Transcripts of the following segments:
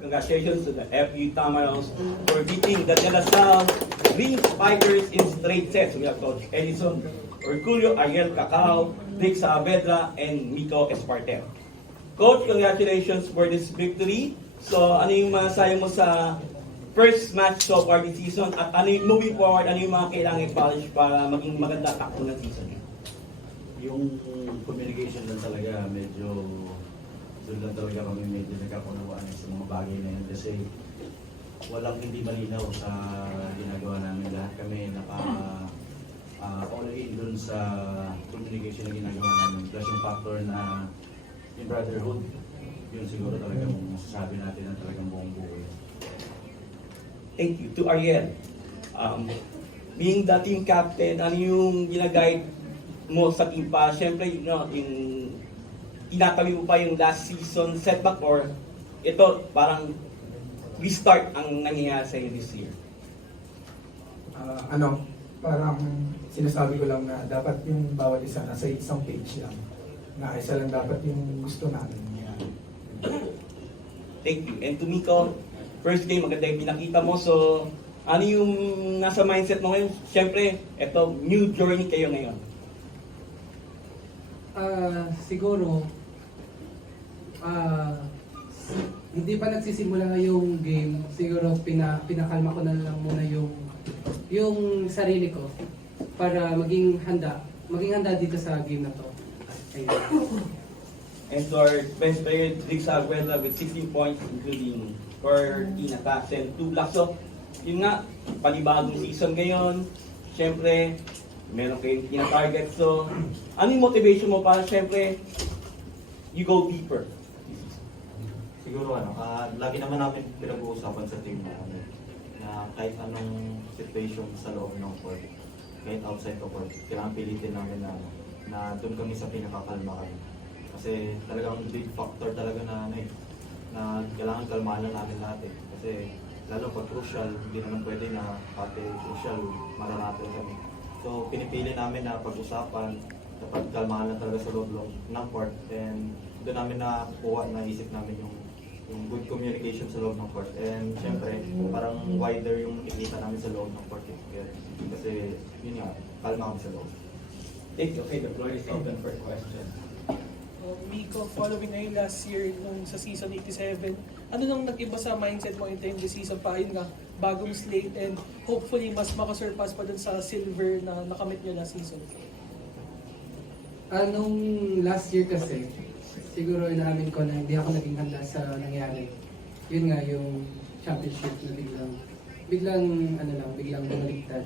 congratulations to the FU Tamaros for beating the De La Salle Green Spikers in straight sets. We have Coach Edison Orculio, Ariel Cacao, Vic Saavedra, and Miko Espartel. Coach, congratulations for this victory. So, ano yung masasabi mo sa first match so far this season? At ano yung moving forward, ano yung mga kailangan i-polish para maging maganda takbo ng season? Yung communication lang talaga, medyo doon lang talaga kami medyo nagkakunawaan sa mga bagay na yun kasi walang hindi malinaw sa ginagawa namin. Lahat kami all in doon sa communication na ginagawa namin. Plus yung factor na yung brotherhood, yun siguro talagang masasabi natin na talagang buong buo. Thank you. To Ariel, being the team captain, ano yung ginaguide mo sa team pa? Siyempre, yung tinatawi mo pa yung last season setback or ito parang restart ang nangyayari sa iyo this year? Parang sinasabi ko lang na dapat yung bawat isa nasa isang page lang. Na isa lang dapat yung gusto natin. Thank you. And to Miko, first game, maganda yung pinakita mo. So, ano yung nasa mindset mo ngayon? Siyempre, ito, new journey kayo ngayon. Siguro, hindi pa nagsisimula yung game. Siguro, pinakalma ko na lang muna yung sarili ko para maging handa dito sa game na to. Ayun. And to our best player, Vic Saavedra with 16 points, including 14 attacks and 2 blocks. So, yun nga, panibagong season ngayon. Siyempre, meron kayong tina-target. So, ano yung motivation mo para siyempre, you go deeper? Siguro lagi naman namin pinag-uusapan sa team na kahit anong situation sa loob ng court, kahit outside the court, kailangan pilitin namin na doon kami sa pinakakalma kami. Kasi talagang big factor talaga na kailangan kalmahan lang namin lahat eh. Kasi lalo pag crucial, hindi naman pwede na pati crucial maranatin kami. So pinipili namin na pag-usapan, dapat kalmahan lang talaga sa loob ng court, and doon namin na isip namin yung good communication sa loob ng court. And syempre, parang wider yung nakikita namin sa loob ng court. Kasi yun nga, kalma kami sa loob. Thank you. Okay, the floor is open for questions. Miko, following na yung last year nung sa season 87, ano nang nag-iba sa mindset mo entering the season pa? Yun nga, bagong slate and hopefully mas makasurpass pa dun sa silver na nakamit nyo last season. Nung last year kasi, siguro inaamin ko na hindi ako naging handa sa nangyari. Yun nga, yung championship na biglang bumaliktad.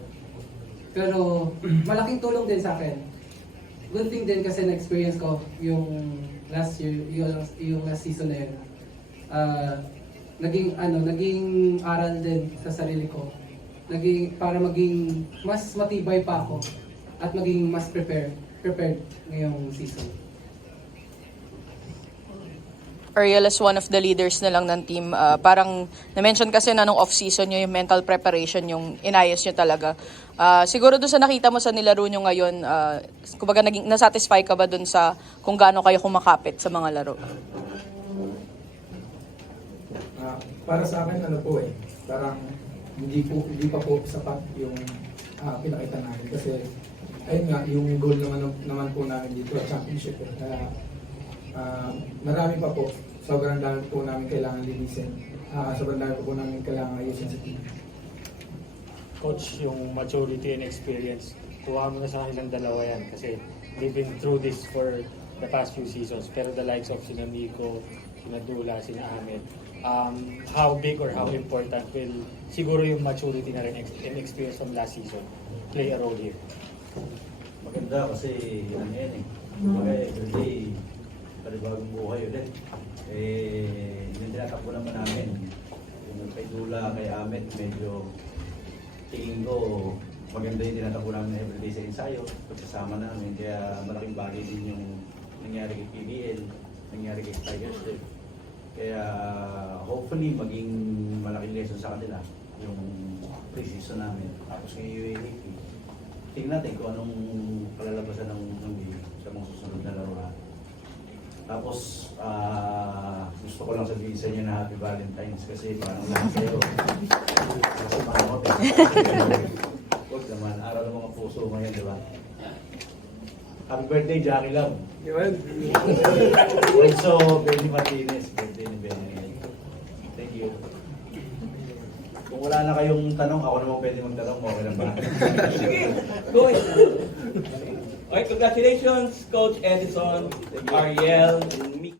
Pero malaking tulong din sa akin. Good thing din kasi na-experience ko yung last year, yung last season na yun. Naging aral din sa sarili ko. Para maging mas matibay pa ako at maging mas prepared ngayong season. Ariel is one of the leaders na lang ng team. Parang na-mention kasi na nung off-season nyo, yung mental preparation, yung inayos nyo talaga. Siguro doon sa nakita mo sa nilaro nyo ngayon, kumbaga nasatisfy ka ba doon sa kung gaano kayo kumakapit sa mga laro? Para sa akin, parang hindi pa po sapat yung pinakita namin. Kasi, ayun nga, yung goal naman po namin dito, championship. Kaya, marami pa po. Sobrang dami po namin kailangan linisin. Sobrang dami po namin kailangan ayusin sa team. Coach, yung maturity and experience, kuha mo na sa kanilang dalawa yan kasi they've been through this for the past few seasons. Pero the likes of sina Miko, sina Dula, sina Ahmed, how big or how important will siguro yung maturity na rin and experience from last season play a role here? Maganda kasi yan eh. Everyday, panibagong buhay ulit. Yung tinatakbo naman namin, yung kay Dula, kay Ahmed, medyo tingin ko maganda yung tinatakbo namin everyday sa ensayo, pagsasama namin. Kaya malaking bagay din yung nangyari kay PBL, nangyari kay Tigers din. Kaya hopefully maging malaking lesson sa kanila yung pre-season namin. Tapos kay UAAP, tingnan natin kung anong kalalabasan ng game sa mga susunod na laro natin. Tapos, gusto ko lang sabihin sa inyo na Happy Valentine's kasi parang lahat kayo. Kasi pangot eh. Huwag naman, araw ng mga puso ngayon, di ba? Happy birthday, Jackie Love. Also, Benny Martinez, birthday ni Benny. Thank you. Kung wala na kayong tanong, ako naman pwede magtanong, okay lang ba? Sige, go ahead. Okay, congratulations, Coach Edison, Ariel, and